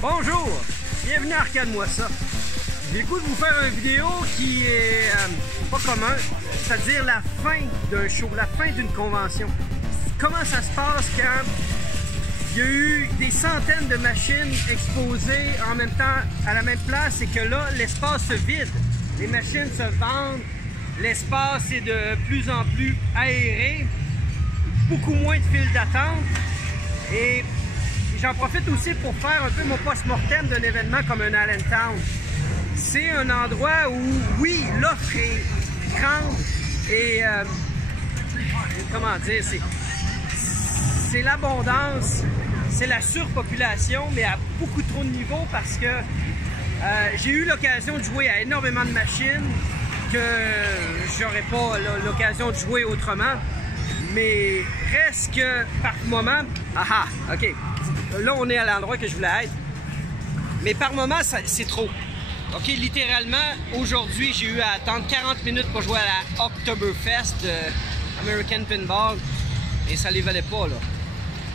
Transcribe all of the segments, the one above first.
Bonjour, bienvenue à Arcade-moi ça. J'ai le goût de vous faire une vidéo qui est pas commun, c'est-à-dire la fin d'un show, la fin d'une convention. Comment ça se passe quand il y a eu des centaines de machines exposées en même temps à la même place et que là, l'espace se vide. Les machines se vendent, l'espace est de plus en plus aéré, beaucoup moins de files d'attente et j'en profite aussi pour faire un peu mon post-mortem d'un événement comme un Allentown. C'est un endroit où, oui, l'offre est grande et, comment dire, c'est l'abondance, c'est la surpopulation, mais à beaucoup trop de niveaux parce que j'ai eu l'occasion de jouer à énormément de machines que j'aurais pas l'occasion de jouer autrement. Mais reste que par moment, ok, là on est à l'endroit que je voulais être, mais par moment c'est trop. Ok, littéralement, aujourd'hui j'ai eu à attendre 40 minutes pour jouer à la Oktoberfest de American Pinball et ça les valait pas là.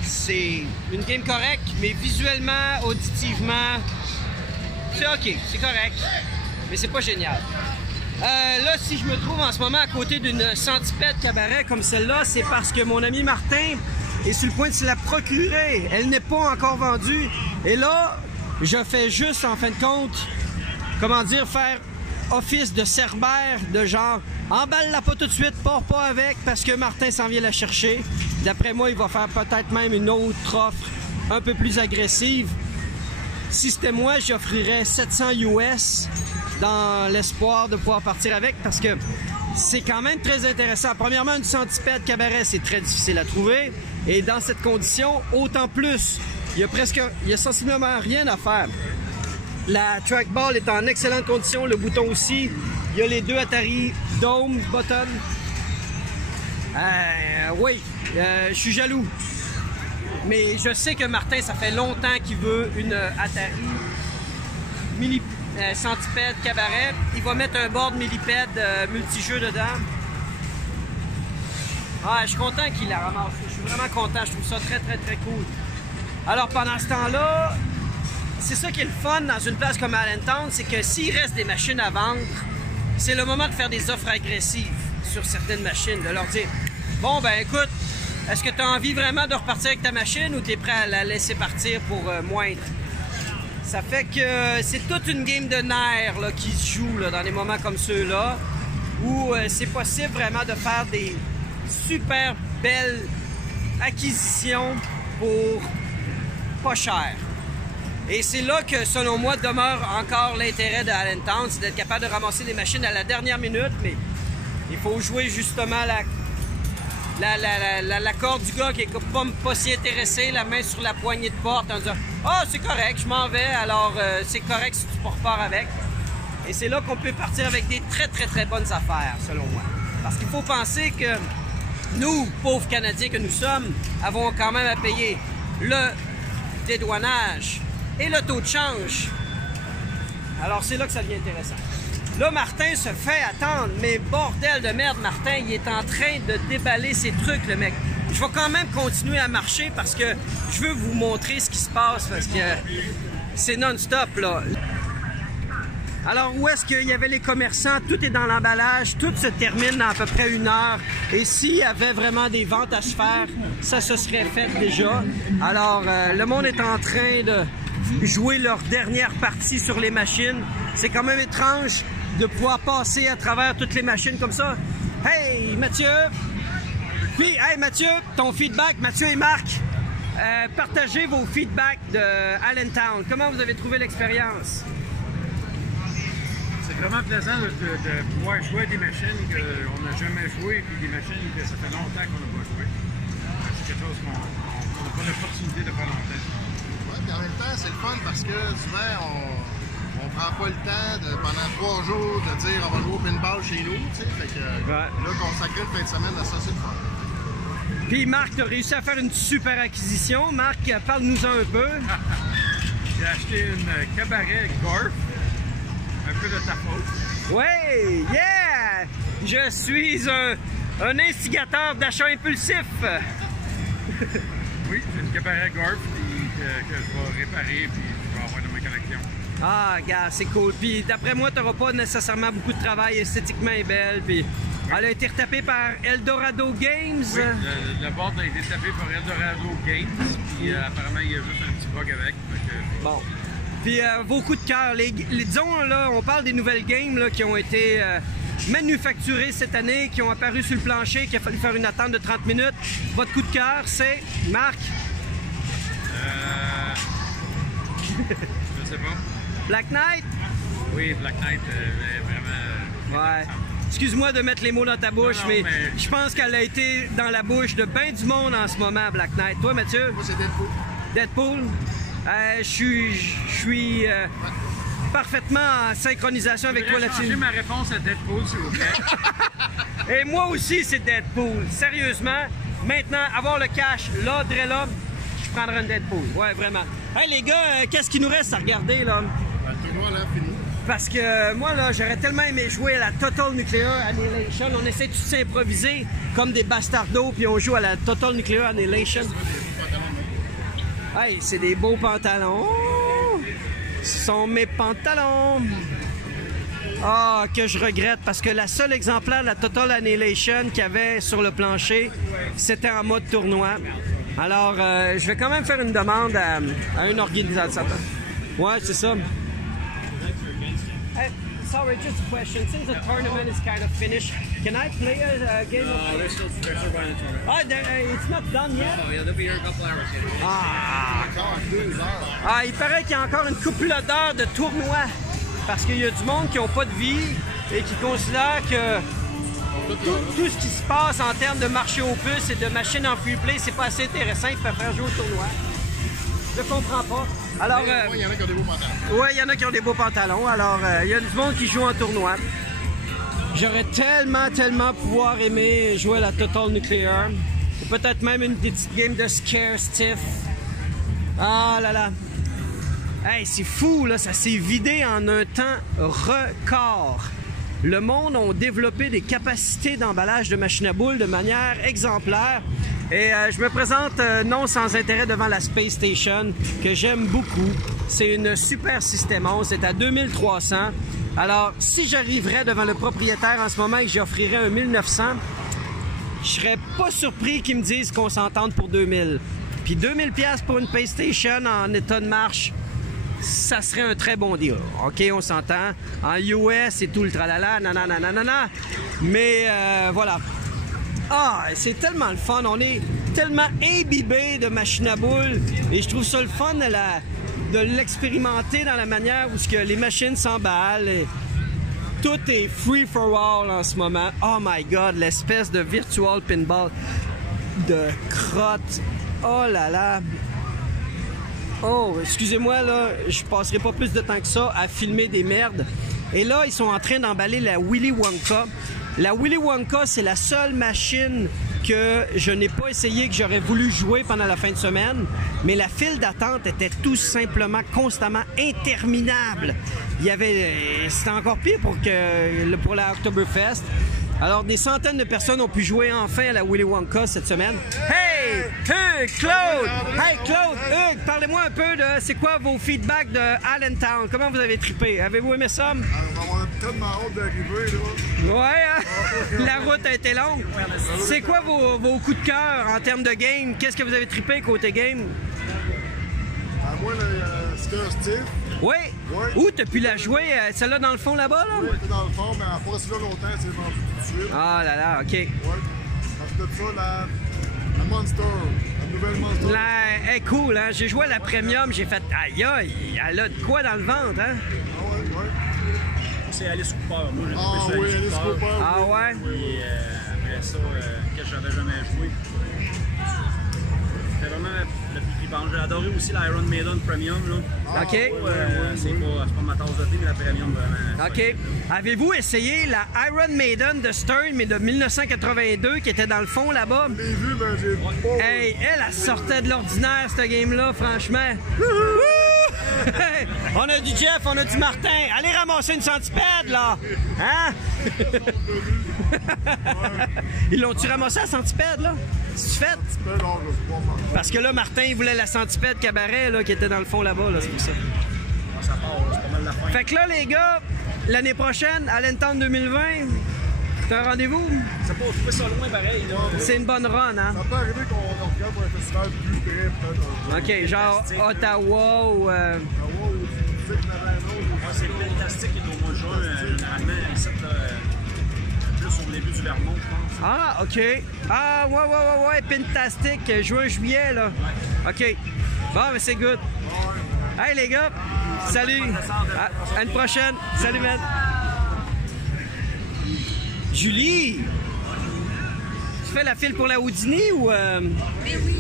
C'est une game correcte, mais visuellement, auditivement, c'est ok, c'est correct, mais c'est pas génial. Là, si je me trouve en ce moment à côté d'une centipède cabaret comme celle-là, c'est parce que mon ami Martin est sur le point de se la procurer. Elle n'est pas encore vendue. Et là, je fais juste, en fin de compte, comment dire, faire office de cerbère, de genre, emballe-la pas tout de suite, pars pas avec, parce que Martin s'en vient la chercher. D'après moi, il va faire peut-être même une autre offre un peu plus agressive. Si c'était moi, j'offrirais 700 US dans l'espoir de pouvoir partir avec parce que c'est quand même très intéressant. Premièrement, une centipède cabaret, c'est très difficile à trouver et dans cette condition, autant plus. Il y a sensiblement rien à faire. La trackball est en excellente condition, le bouton aussi. Il y a les deux Atari Dome Button. Oui, je suis jaloux. Mais je sais que Martin, ça fait longtemps qu'il veut une Atari centipède cabaret. Il va mettre un board millipède multijeu dedans. Je suis content qu'il la ramasse. Je suis vraiment content. Je trouve ça très cool. Alors pendant ce temps-là, c'est ça qui est le fun dans une place comme Allentown, c'est que s'il reste des machines à vendre, c'est le moment de faire des offres agressives sur certaines machines. De leur dire, bon ben écoute, est-ce que tu as envie vraiment de repartir avec ta machine ou tu es prêt à la laisser partir pour moindre? Ça fait que c'est toute une game de nerfs là, qui se joue là, dans des moments comme ceux-là où c'est possible vraiment de faire des super belles acquisitions pour pas cher. Et c'est là que, selon moi, demeure encore l'intérêt de Allentown, c'est d'être capable de ramasser des machines à la dernière minute, mais il faut jouer justement la corde du gars qui est pas si intéressé, la main sur la poignée de porte en disant « Ah, c'est correct, je m'en vais, alors c'est correct si tu repars avec. » Et c'est là qu'on peut partir avec des très bonnes affaires, selon moi. Parce qu'il faut penser que nous, pauvres Canadiens que nous sommes, avons quand même à payer le dédouanage et le taux de change. Alors c'est là que ça devient intéressant. Là, Martin se fait attendre, mais bordel de merde, Martin, il est en train de déballer ses trucs, le mec. Je vais quand même continuer à marcher parce que je veux vous montrer ce qui se passe, parce que c'est non-stop, là. Alors, où est-ce qu'il y avait les commerçants? Tout est dans l'emballage, tout se termine dans à peu près 1 heure. Et s'il y avait vraiment des ventes à se faire, ça se serait fait déjà. Alors, le monde est en train de jouer leur dernière partie sur les machines. C'est quand même étrange de pouvoir passer à travers toutes les machines comme ça. Hey, Mathieu! Puis, hey, Mathieu, ton feedback, Mathieu et Marc, partagez vos feedbacks de Allentown. Comment vous avez trouvé l'expérience? C'est vraiment plaisant de pouvoir jouer à des machines qu'on n'a jamais jouées, puis des machines que ça fait longtemps qu'on n'a pas joué. C'est quelque chose qu'on n'a pas l'opportunité de faire longtemps. Oui, puis en même temps, c'est le fun parce que souvent, on prend pas le temps pendant 3 jours de dire on va jouer au pinball chez nous, tu sais. Fait que là, consacrer une fin de semaine à ça, c'est le fun. Puis Marc, tu as réussi à faire une super acquisition. Marc, parle-nous-en un peu. J'ai acheté une cabaret Golf. Un peu de ta faute. Oui, yeah! Je suis un instigateur d'achat impulsif. Oui, c'est une cabaret Golf que je vais réparer puis je vais avoir Ah, gars, c'est cool. Puis d'après moi, t'auras pas nécessairement beaucoup de travail. Esthétiquement, elle est belle. Puis elle a été retapée par Eldorado Games. Oui, la boîte a été tapée par Eldorado Games. Puis apparemment, il y a juste un petit bug avec. Bon. Puis vos coups de cœur. Disons, là, on parle des nouvelles games là, qui ont été manufacturées cette année, qui ont apparu sur le plancher, qu'il a fallu faire une attente de 30 minutes. Votre coup de cœur, c'est Marc? Je sais pas. Black Knight? Oui, Black Knight, vraiment... Ouais. Excuse-moi de mettre les mots dans ta bouche, non, mais je pense qu'elle a été dans la bouche de bien du monde en ce moment, Black Knight. Toi, Mathieu? Moi, c'est Deadpool. Deadpool? Je suis parfaitement en synchronisation avec toi là-dessus. J'ai ma réponse à Deadpool, s'il vous plaît. Et moi aussi, c'est Deadpool. Sérieusement, maintenant, avoir le cash, là, je prendrais un Deadpool. Ouais, vraiment. Hey, les gars, qu'est-ce qu'il nous reste à regarder, là? Le tournoi, là, fini. Parce que moi, là, j'aurais tellement aimé jouer à la Total Nuclear Annihilation. On essaie de s'improviser comme des bastardos, puis on joue à la Total Nuclear Annihilation. Hey, c'est des beaux pantalons. Ce sont mes pantalons. Ah, que je regrette, parce que la seule exemplaire de la Total Annihilation qu'il y avait sur le plancher, c'était en mode tournoi. Alors, je vais quand même faire une demande à un organisateur. Ouais, c'est ça. Sorry, just a question. Since the tournament is kind of finished, can I play a game of... They're still running the tournament. Oh, it's not done yet? Oh, yeah, they'll be here in a couple hours. Ah, il paraît qu'il y a encore une couple d'heures de tournoi. Parce qu'il y a du monde qui n'ont pas de vie et qui considère que tout ce qui se passe en termes de marché aux puces et de machines en free play, c'est pas assez intéressant pour faire jouer au tournoi. Je comprends pas. Alors, il y en a qui ont des beaux pantalons. Oui, il y en a qui ont des beaux pantalons. Alors, il y a du monde qui joue en tournoi. J'aurais tellement pouvoir aimer jouer à la Total Nuclear. Ou peut-être même une petite game de Scare Stiff. Ah là là. Hey, c'est fou, là. Ça s'est vidé en un temps record. Le monde a développé des capacités d'emballage de machines à boules de manière exemplaire. Et je me présente non sans intérêt devant la Space Station, que j'aime beaucoup. C'est une super System 11, c'est à 2300. Alors, si j'arriverais devant le propriétaire en ce moment et que j'offrirais un 1900, je serais pas surpris qu'ils me disent qu'on s'entende pour 2000. Puis 2000$ pour une Space Station en état de marche, ça serait un très bon deal. OK, on s'entend. En US et tout le tralala, nanana. Mais voilà. Ah, c'est tellement le fun. On est tellement imbibé de machines à boules. Et je trouve ça le fun de l'expérimenter dans la manière où les machines s'emballent. Tout est free for all en ce moment. Oh my God, l'espèce de virtual pinball de crotte. Oh là là. Oh, excusez-moi, là, je passerai pas plus de temps que ça à filmer des merdes. Et là, ils sont en train d'emballer la Willy Wonka. La Willy Wonka, c'est la seule machine que je n'ai pas essayé, que j'aurais voulu jouer pendant la fin de semaine. Mais la file d'attente était tout simplement constamment interminable. C'était encore pire pour la Oktoberfest. Alors, des centaines de personnes ont pu jouer enfin à la Willy Wonka cette semaine. Hey! Hugues! Claude! Hey, Claude! Hugues, parlez-moi un peu de c'est quoi vos feedbacks de Allentown? Comment vous avez trippé? Avez-vous aimé ça? On a tellement hâte d'arriver, là. Ouais, hein? La route a été longue. C'est quoi vos coups de cœur en termes de game? Qu'est-ce que vous avez trippé côté game? À moi, le Scare Stiff. Oui? Où t'as pu la jouer? Celle-là dans le fond là-bas? Là? Oui, elle était dans le fond, mais elle n'a pas resté là longtemps, c'est vendu tout de suite. Ah là là, OK. Oui. Ensuite de ça, la Monster, la nouvelle Monster. Elle est cool, hein? J'ai joué à la Premium, j'ai fait aïe aïe, elle a de quoi dans le ventre, hein? Ah ouais. C'est Alice Cooper. Moi, j'ai Ah oui, Alice Cooper. Ah ouais? Et après ça, que j'avais jamais joué. C'était vraiment le plus trippant. J'ai adoré aussi l'Iron Maiden Premium. Là. OK. C'est pas ma tasse de thé, mais la Premium vraiment. OK. Avez-vous essayé la Iron Maiden de Stern, mais de 1982, qui était dans le fond là-bas? Je l'ai vu, mais j'ai pas... Hey, elle sortait de l'ordinaire, cette game-là, franchement. On a du Jeff, on a du Martin. Allez ramasser une centipède, là! Hein? Ils l'ont-tu ramassé la centipède, là? C'est-tu fait? Parce que là, Martin, il voulait la centipède cabaret, là, qui était dans le fond là-bas, là, c'est pour ça. ça part, c'est pas mal la fin. Fait que là, les gars, l'année prochaine, Allentown 2020, c'est un rendez-vous? C'est pas trouver ça loin pareil, là. C'est une bonne run, hein? Ça peut arriver qu'on regarde pour un festival plus près, peut-être. OK, genre Ottawa ou... C'est le Pentastic qui est au mois de juin, généralement, ici, plus au début du Vermont, je pense. Ah, OK. Ah, ouais, Pentastic, juin-juillet, là. OK. Bon, mais c'est good. Hey, les gars, salut. À une prochaine. Salut, man. Julie, tu fais la file pour la Houdini ou... Mais oui.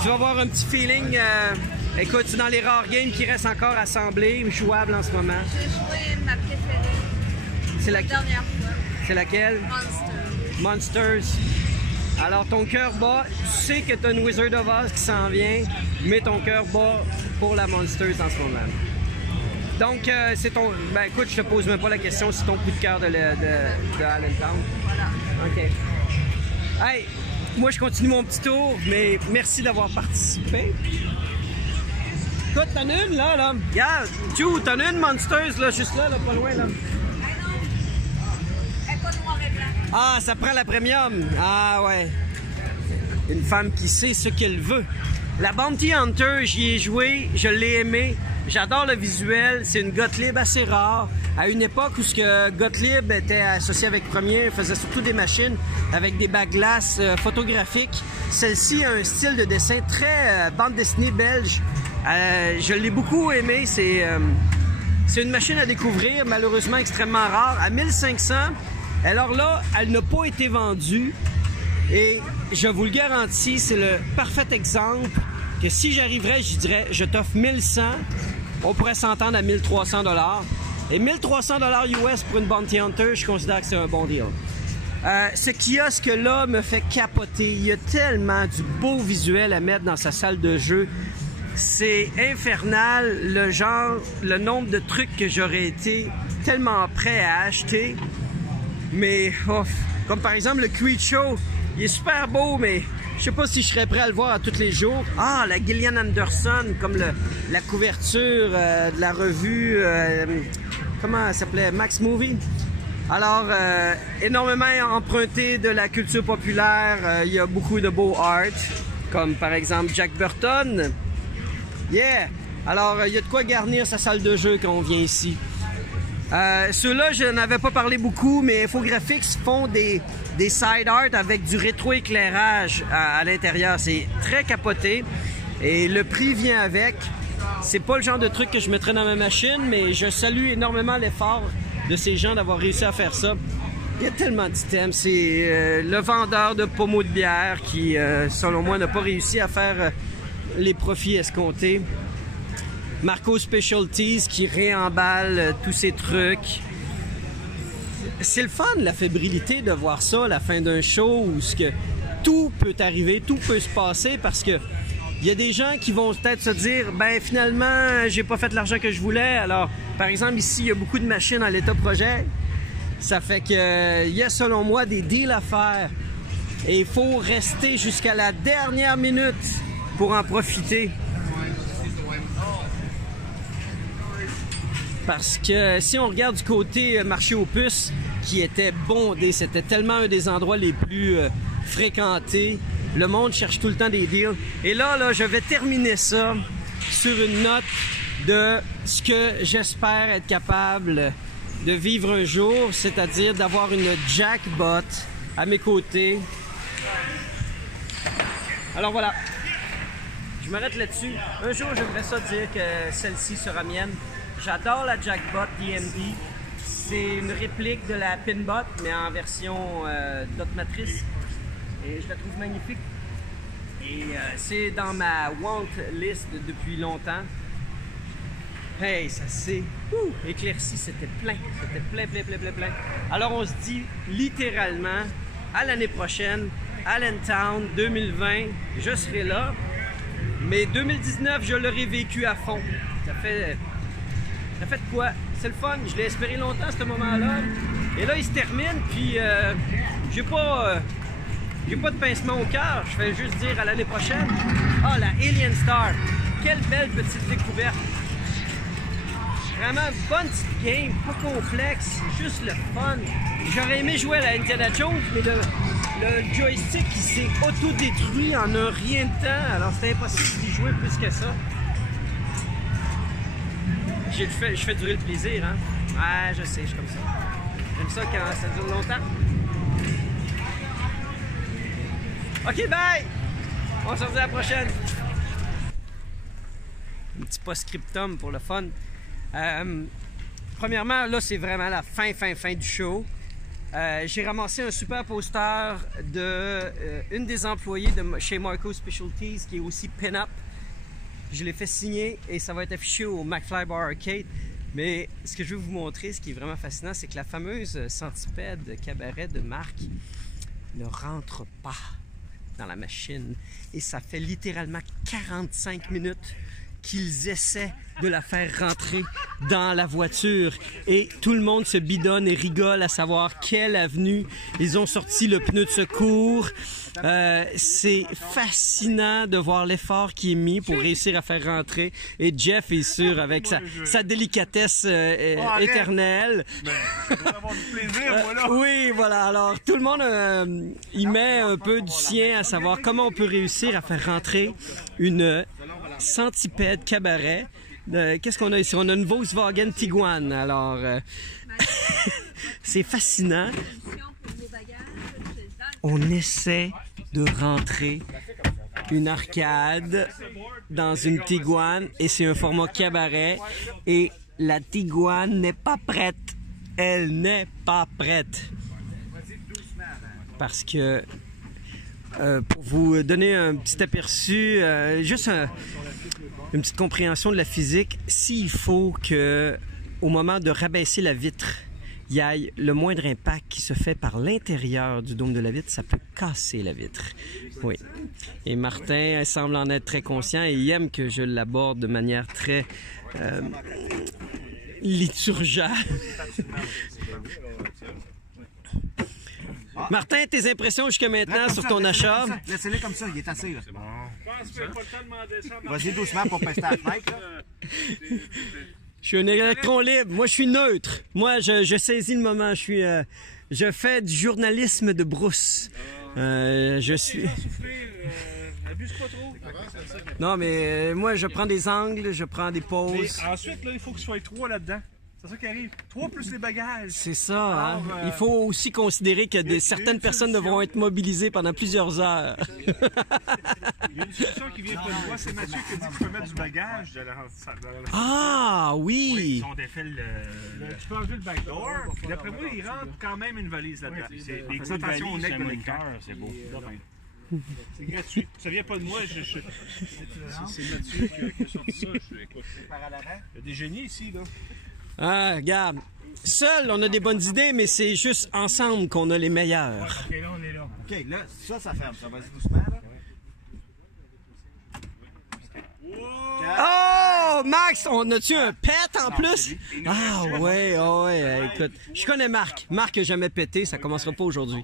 Tu vas avoir un petit feeling... Écoute, c'est dans les rares games qui restent encore assemblés, jouables en ce moment. J'ai joué ma préférée. C'est La dernière fois. C'est laquelle? Monster. Monsters. Alors, ton cœur bat. Tu sais que tu as une Wizard of Oz qui s'en vient, mais ton cœur bat pour la Monsters en ce moment. Donc, c'est ton... Ben, écoute, je te pose même pas la question, c'est ton coup de cœur de Allentown. Voilà. OK. Hey, moi, je continue mon petit tour, mais merci d'avoir participé. Écoute, t'en as une, là. Regarde, tu t'en as une Monsters, là, juste là, pas loin, là. Elle est pas noir et blanc. Ah, ça prend la premium. Ah, ouais. Une femme qui sait ce qu'elle veut. La Bounty Hunter, j'y ai joué, je l'ai aimé. J'adore le visuel. C'est une Gottlieb assez rare. À une époque où ce que Gottlieb était associé avec Premier, il faisait surtout des machines avec des bacs glaces photographiques. Celle-ci a un style de dessin très bande dessinée belge. Je l'ai beaucoup aimé. C'est une machine à découvrir, malheureusement extrêmement rare. À 1500, alors là, elle n'a pas été vendue. Et je vous le garantis, c'est le parfait exemple que si j'arriverais, je dirais, je t'offre 1100, on pourrait s'entendre à 1300 $. Et 1300 $ US pour une Bounty Hunter, je considère que c'est un bon deal. Ce kiosque-là me fait capoter. Il y a tellement du beau visuel à mettre dans sa salle de jeu. C'est infernal, le nombre de trucs que j'aurais été tellement prêt à acheter. Mais, comme par exemple le Creature, il est super beau, mais je sais pas si je serais prêt à le voir à tous les jours. Ah, la Gillian Anderson, comme la couverture de la revue, comment elle s'appelait? Max Movie. Alors, énormément emprunté de la culture populaire. Il y a beaucoup de beaux art, comme par exemple Jack Burton. Yeah! Alors, il y a de quoi garnir sa salle de jeu quand on vient ici. Ceux-là, je n'avais pas parlé beaucoup, mais Infographics font des side art avec du rétroéclairage à l'intérieur. C'est très capoté et le prix vient avec. C'est pas le genre de truc que je mettrais dans ma machine, mais je salue énormément l'effort de ces gens d'avoir réussi à faire ça. Il y a tellement d'items. C'est le vendeur de pommeaux de bière qui, selon moi, n'a pas réussi à faire les profits escomptés. Marco Specialties qui réemballe tous ces trucs. C'est le fun, la fébrilité de voir ça à la fin d'un show où tout peut arriver, tout peut se passer parce que il y a des gens qui vont peut-être se dire ben finalement, j'ai pas fait l'argent que je voulais. Alors, par exemple, ici, il y a beaucoup de machines à l'état projet. Ça fait que il y a selon moi des deals à faire et il faut rester jusqu'à la dernière minute pour en profiter. Parce que si on regarde du côté marché aux puces, qui était bondé, c'était tellement un des endroits les plus fréquentés. Le monde cherche tout le temps des deals. Et là, je vais terminer ça sur une note de ce que j'espère être capable de vivre un jour, c'est-à-dire d'avoir une jackbot à mes côtés. Alors voilà, je m'arrête là-dessus. Un jour, j'aimerais ça dire que celle-ci sera mienne. J'adore la Jackbot DMD. C'est une réplique de la Pinbot, mais en version dot matrice. Et je la trouve magnifique. Et c'est dans ma want list depuis longtemps. Hey, ça s'est éclairci, c'était plein. C'était plein. Alors on se dit littéralement à l'année prochaine, Allentown 2020, je serai là. Mais 2019, je l'aurai vécu à fond. Ça fait de quoi? C'est le fun. Je l'ai espéré longtemps, ce moment-là. Et là, il se termine, puis j'ai pas de pincement au cœur. Je fais juste dire à l'année prochaine. Ah, la Alien Star. Quelle belle petite découverte. Vraiment bonne petite game, pas complexe, juste le fun. J'aurais aimé jouer à la Indiana Jones, mais le joystick il s'est auto-détruit en un rien de temps, alors c'était impossible d'y jouer plus que ça. Je fais durer le plaisir, hein. Ouais, je sais, je suis comme ça. J'aime ça quand ça dure longtemps. Ok, bye! On se revoit à la prochaine. Un petit post-scriptum pour le fun. Premièrement, là, c'est vraiment la fin du show. J'ai ramassé un super poster de une des employées de chez Marco Specialties, qui est aussi pin-up. Je l'ai fait signer et ça va être affiché au McFly Bar Arcade. Mais ce que je veux vous montrer, ce qui est vraiment fascinant, c'est que la fameuse centipède cabaret de Marc ne rentre pas dans la machine. Et ça fait littéralement 45 minutes qu'ils essaient de la faire rentrer dans la voiture. Et tout le monde se bidonne et rigole à savoir quelle avenue ils ont sorti le pneu de secours. C'est fascinant de voir l'effort qui est mis pour réussir à faire rentrer. Et Jeff est sûr, avec sa délicatesse éternelle. avoir du plaisir, moi, là. Oui, voilà. Alors, tout le monde y met un peu du sien à savoir comment on peut réussir à faire rentrer une centipède cabaret. Qu'est-ce qu'on a ici? On a une Volkswagen Tiguan. Alors, c'est fascinant. On essaie de rentrer une arcade dans une Tiguan et c'est un format cabaret et la Tiguan n'est pas prête. Elle n'est pas prête. Parce que, pour vous donner un petit aperçu, juste une petite compréhension de la physique, s'il faut que, au moment de rabaisser la vitre, il y a le moindre impact qui se fait par l'intérieur du dôme de la vitre, ça peut casser la vitre. Oui. Et Martin semble en être très conscient et il aime que je l'aborde de manière très liturgiale. Martin, tes impressions jusqu'à maintenant sur ton achat? Laissez-le comme ça, il est assez là. Vas-y doucement pour pester la fenêtre. Je suis un électron libre. Moi, je suis neutre. Moi, je saisis le moment. Je fais du journalisme de brousse. Je suis... Abuse pas trop. Non, mais moi, je prends des angles, je prends des pauses. Mais ensuite, là, il faut que ce soit 3 là-dedans. C'est ça qui arrive. 3 plus les bagages. C'est ça, hein? Alors, Il faut aussi considérer que certaines personnes devront être mobilisées pendant plusieurs heures. Il y a une solution qui vient pas de moi. C'est Mathieu qui a dit qu'il peut mettre du bagage dans la... Ah, oui! Ils ont défait tu peux enlever le backdoor. Puis d'après moi, il rentre quand même une valise là-dedans. C'est des cotations au nec connecteur. C'est beau. C'est gratuit. Ça vient pas de moi. C'est Mathieu qui a sorti ça. Écoute, il y a des génies ici, là. Ah, regarde. Seul, on a des bonnes idées, mais c'est juste ensemble qu'on a les meilleures. OK, là, on est là. OK, là, ça ferme. Ça va doucement, là. Oh, Max, on a-tu un pet en plus? Ah, ouais, oh, ouais, écoute. Je connais Marc. Marc n'a jamais pété, ça commencera pas aujourd'hui.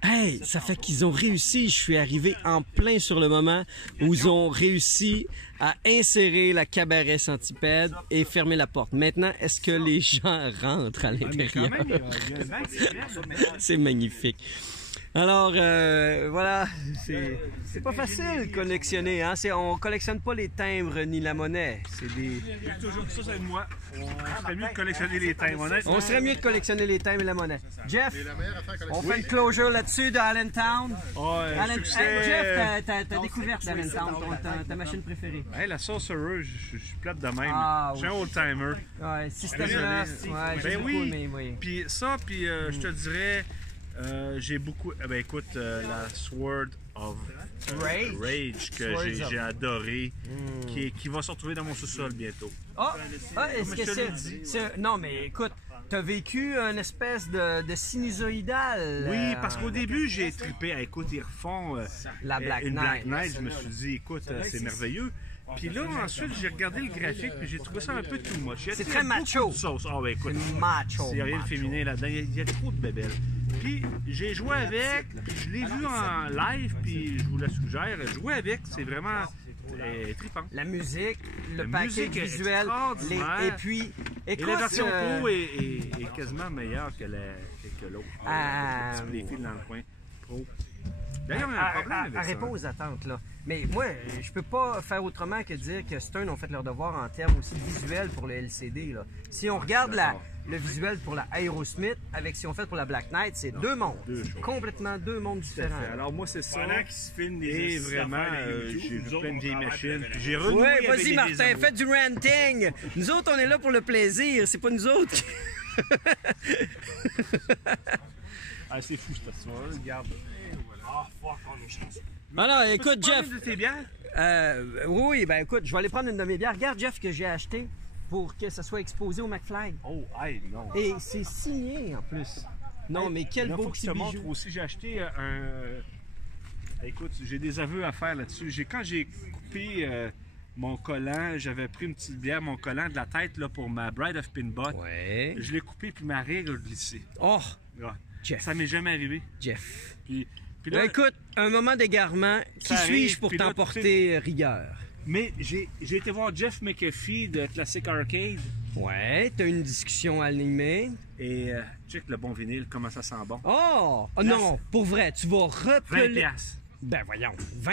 Hey, ça fait qu'ils ont réussi. Je suis arrivé en plein sur le moment où ils ont réussi à insérer la cabaret centipède et fermer la porte. Maintenant, est-ce que les gens rentrent à l'intérieur? C'est magnifique. Alors, voilà, c'est pas facile de collectionner, hein? On collectionne pas les timbres ni la monnaie. C'est des... Toujours ça, c'est moi. On serait mieux de collectionner les timbres, honnêtement. On serait mieux de collectionner les timbres et la monnaie. Jeff, on fait le closure là-dessus de Allentown. Hey, Jeff, t'as découvert d'Allentown, ta machine préférée. Hey, la Sorcerer, je suis plate de même. Ah, je suis un old-timer. Ouais, système-là, ouais, Ben oui. Puis ça, puis je te dirais... j'ai beaucoup... ben écoute, la Sword of Rage que j'ai adoré, qui va se retrouver dans mon sous-sol bientôt. Est-ce que c'est... Non, mais écoute, t'as vécu une espèce de sinusoïdal. Oui, parce qu'au début, j'ai trippé. Écoute, ils refont la Black une Knight. Black Knight. Je me suis dit, écoute, c'est merveilleux. Puis là, ensuite, j'ai regardé le graphique et j'ai trouvé ça un peu too much. C'est très macho. Ah, ben écoute, macho. il n'y a rien de féminin là-dedans. Il y a trop de bébelles. Puis j'ai joué avec, je l'ai vu en live, puis je vous la suggère. Jouer avec, c'est vraiment est trippante. La musique, le La package musique est visuel, extraordinaire. et puis, Et écoute, la version Pro est quasiment meilleure que l'autre. Les fils dans le coin. Pro. D'ailleurs, il y a un problème avec ça. Arrête aux attentes, là. Mais moi, je peux pas faire autrement que dire que Stern ont fait leur devoir en termes aussi visuels pour le LCD, là. Si on regarde le visuel pour la Aerosmith avec ce qu'on fait pour la Black Knight, c'est deux mondes. Complètement deux mondes différents. Alors moi, c'est ça. Pendant qu'ils se filment des Et vraiment, j'ai vu plein de vieilles machines. Puis j'ai renoué Ouais, avec vas-y des Martin, amours. fais du ranting. Nous autres, on est là pour le plaisir, c'est pas nous autres qui... Ah, c'est fou cette histoire, regarde. Ah, fuck, on est chanceux. Alors, écoute, Jeff. Jeff. De tes bières? Oui, ben écoute, je vais aller prendre une de mes bières. Regarde, Jeff, que j'ai acheté pour que ça soit exposé au McFly. Oh, hey, non. Et c'est signé en plus. Non, mais quel Là, beau faut que je petit te montre bijou. aussi. J'ai acheté Écoute, j'ai des aveux à faire là-dessus. Quand j'ai coupé mon collant, j'avais pris une petite bière, mon collant de la tête là, pour ma Bride of Pinbot. Ouais. Je l'ai coupé puis ma règle a glissé. Oh, Ouais. Jeff. Ça m'est jamais arrivé. Jeff. Puis Ben, écoute, un moment d'égarement, qui Ça suis-je arrive, pour puis là, t'emporter rigueur? Mais j'ai été voir Jeff McAfee de Classic Arcade. Ouais, t'as une discussion animée. Et check le bon vinyle, comment ça sent bon. Oh! Non, pour vrai, tu vas 20 repeler. piastres. Ben voyons, 20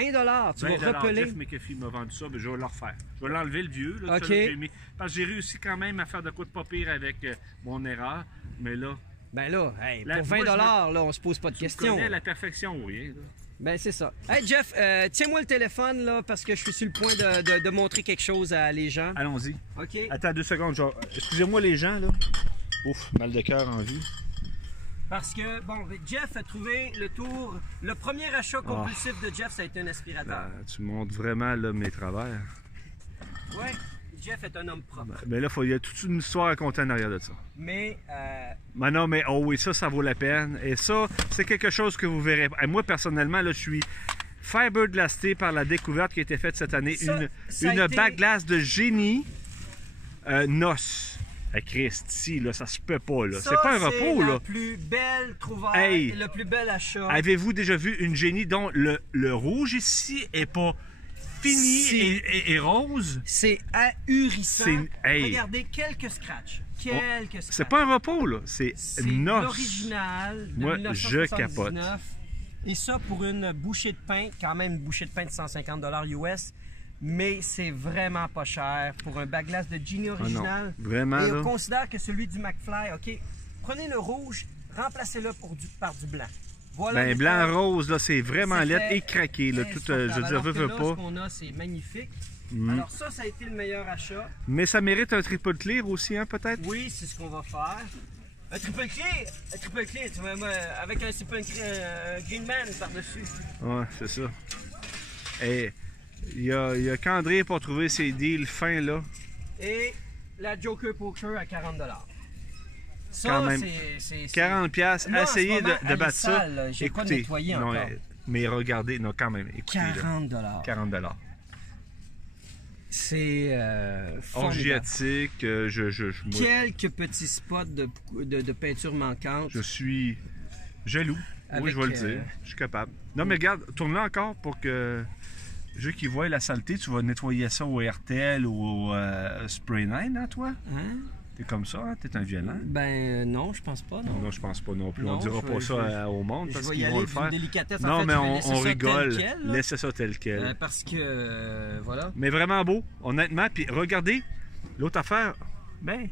tu 20 vas repeler. Jeff McAfee m'a vendu ça, ben, je vais le refaire. Je vais l'enlever le vieux. Là, OK. celui que j'ai mis. Parce que j'ai réussi quand même à faire de quoi de pas pire avec mon erreur. Mais là, Ben là, hey, Là, pour 20 moi, là, on se pose pas de je questions. connais la perfection, oui. Là. Ben c'est ça. Hey Jeff, tiens-moi le téléphone là, parce que je suis sur le point de montrer quelque chose à les gens. Allons-y. OK? Attends 2 secondes. Excusez-moi les gens, là. Ouf, mal de cœur en vue. Parce que, bon, Jeff a trouvé le premier achat compulsif de Jeff, ça a été un aspirateur. Tu montres vraiment là, mes travers. Ouais, Jeff est un homme propre. Mais là, il y a toute une histoire à compter en arrière de ça. Mais, Mais non, mais oh oui, ça vaut la peine. Et ça, c'est quelque chose que vous verrez. Et moi, personnellement, là, je suis fiberglassé par la découverte qui a été faite cette année. Ça a Une été- backglass de génie NOS. Christy, là, ça se peut pas, là. ça, C'est pas un repos, c'est là. la plus belle trouvaille, Hey! et le plus bel achat. Avez-vous déjà vu une génie dont le rouge ici est pas fini Si. et rose? C'est ahurissant. Hey. Regardez, quelques scratchs. Quelques scratchs. C'est pas un repos, là. C'est C'est NOS. l'original de Moi, 1979. Et ça pour une bouchée de pain, quand même une bouchée de pain de 150 $ US. Mais c'est vraiment pas cher pour un backglass de Genie original. Vraiment, Et là. on considère que celui du McFly, OK, prenez le rouge, remplacez-le par du blanc. Voilà. Ben, les blanc faire. rose, là, c'est vraiment Ça laid fait et craqué, là. Tout, je veux dire, Alors que veux là, pas. ce qu'on a, c'est magnifique. Alors ça a été le meilleur achat. Mais ça mérite un triple clear aussi, hein, peut-être? Oui, c'est ce qu'on va faire. Un triple clear, tu vois, moi, avec un triple clear, Green Man par-dessus. Ouais, c'est ça. Et il y a qu'André pour trouver ses deals fins, là. Et la Joker Poker à 40 $. Ça, Quand même. c'est 40 piastres, Là, en ce essayez moment, de elle est battre ça. sale, là. J'ai pas Écoutez, nettoyé non, encore. mais regardez, non, quand même, écoutez, là. 40 $. 40 $. C'est formidable. Orgiatique, moi, Quelques petits spots de peinture manquante. je suis jaloux. Oui, Avec, je vais le dire. Je suis capable. Non, mais regarde, tourne-le encore pour que je veux qu'ils voient la saleté. Tu vas nettoyer ça au RTL ou au Spray 9, hein, toi? Hein? T'es comme ça, hein? T'es un violent. Ben non, je pense pas, non. Non, je pense pas non plus. Non, on dira je pas vais- ça au monde Je parce vais y qu'ils vont aller le faire. d'une délicatesse. Non, en fait, mais je vais laisser on ça rigole. tel quel, là. Laissez ça tel quel. Parce que, voilà. Mais vraiment beau, honnêtement. Puis regardez, l'autre affaire, ben,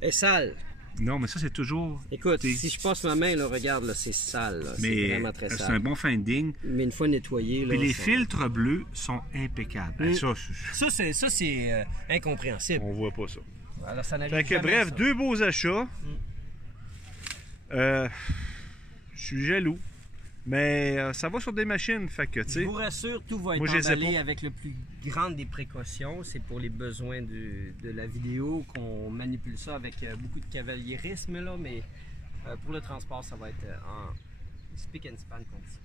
Elle est sale. non, mais ça, c'est toujours. Écoute, T'es- si je passe ma main, là, regarde, là, c'est sale. là. C'est Mais vraiment très c'est sale. un bon finding. Mais une fois nettoyé, là. Puis les ça- filtres bleus sont impeccables. Ben, ça, Ça, c'est incompréhensible. on voit pas ça. Alors, ça n'arrive Fait que jamais, bref, ça. 2 beaux achats. Je suis jaloux. Mais ça va sur des machines, fait que, tu Je sais. vous rassure, tout va être Moi, je les ai emballé pas. avec le plus grande des précautions. C'est pour les besoins de la vidéo qu'on manipule ça avec beaucoup de cavalierisme, là, mais pour le transport, ça va être en speak and span qu'on dit.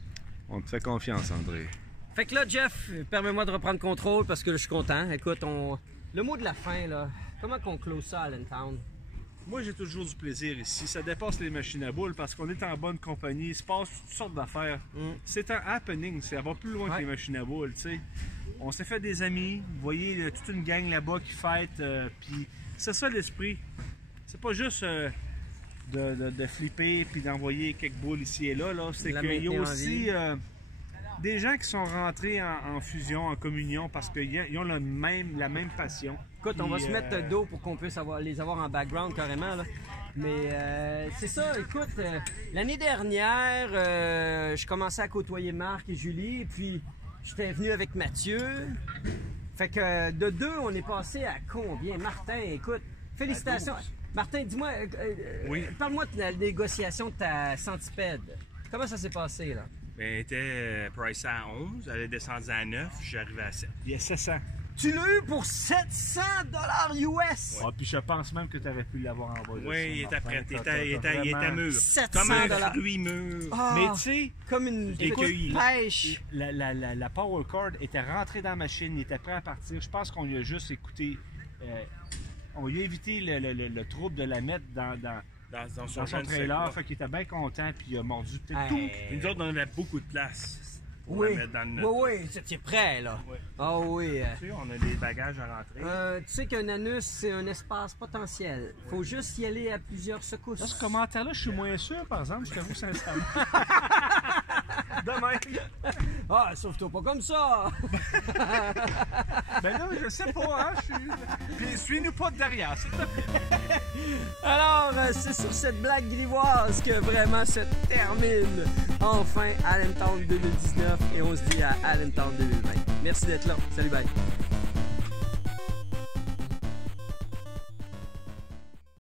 On te fait confiance, André. Fait que là, Jeff, permets-moi de reprendre contrôle parce que là, je suis content. Écoute, le mot de la fin, là, comment qu'on close ça à Allentown? Moi, j'ai toujours du plaisir ici. Ça dépasse les machines à boules parce qu'on est en bonne compagnie. Il se passe toutes sortes d'affaires. C'est un happening. Ça va plus loin que Ouais. les machines à boules, tu sais. On s'est fait des amis. Vous voyez toute une gang là-bas qui fête. Puis c'est ça l'esprit. C'est pas juste de flipper puis d'envoyer quelques boules ici et là. C'est qu'il y a aussi des gens qui sont rentrés en fusion, en communion parce qu'ils ont la même passion. Écoute, on va se mettre dos pour qu'on puisse les avoir en background carrément. Là. Mais c'est ça, écoute, l'année dernière, je commençais à côtoyer Marc et Julie, et puis j'étais venu avec Mathieu. Fait que de 2, on est passé à combien? Martin, écoute, félicitations. Martin, dis-moi, parle-moi de la négociation de ta centipède. Comment ça s'est passé, là? Elle était pricée à 11, elle est descendue à 9, je suis arrivé à 7. Il y a 700. Tu l'as eu pour 700 $ US! Ouais, puis je pense même que tu aurais pu l'avoir en bas. Oui, il était prêt, il était mûr. 700 comme un fruit mûr. Oh, mais tu sais, comme une pêche. La power cord était rentrée dans la machine, il était prêt à partir. Je pense qu'on lui a juste écouté. On lui a évité le trouble de la mettre dans son trailer, fait qu'il était bien content, puis il a mordu peut-être tout. Et nous autres, on avait beaucoup de place pour oui. la mettre dans notre... Oui, tu es prêt, là. Ah oui. Tu sais, on a des bagages à rentrer. Tu sais qu'un anus, c'est un espace potentiel. Faut juste y aller à plusieurs secousses. Là, ce commentaire-là, je suis moins sûr, par exemple, je t'avoue sincèrement. Demain. Ah, sauve-toi pas comme ça! Ben là, je sais pas, hein, Puis suis-nous pas de derrière, s'il te plaît. Alors, c'est sur cette blague grivoise que vraiment se termine enfin Allentown 2019 et on se dit à Allentown 2020. Merci d'être là. Salut, bye!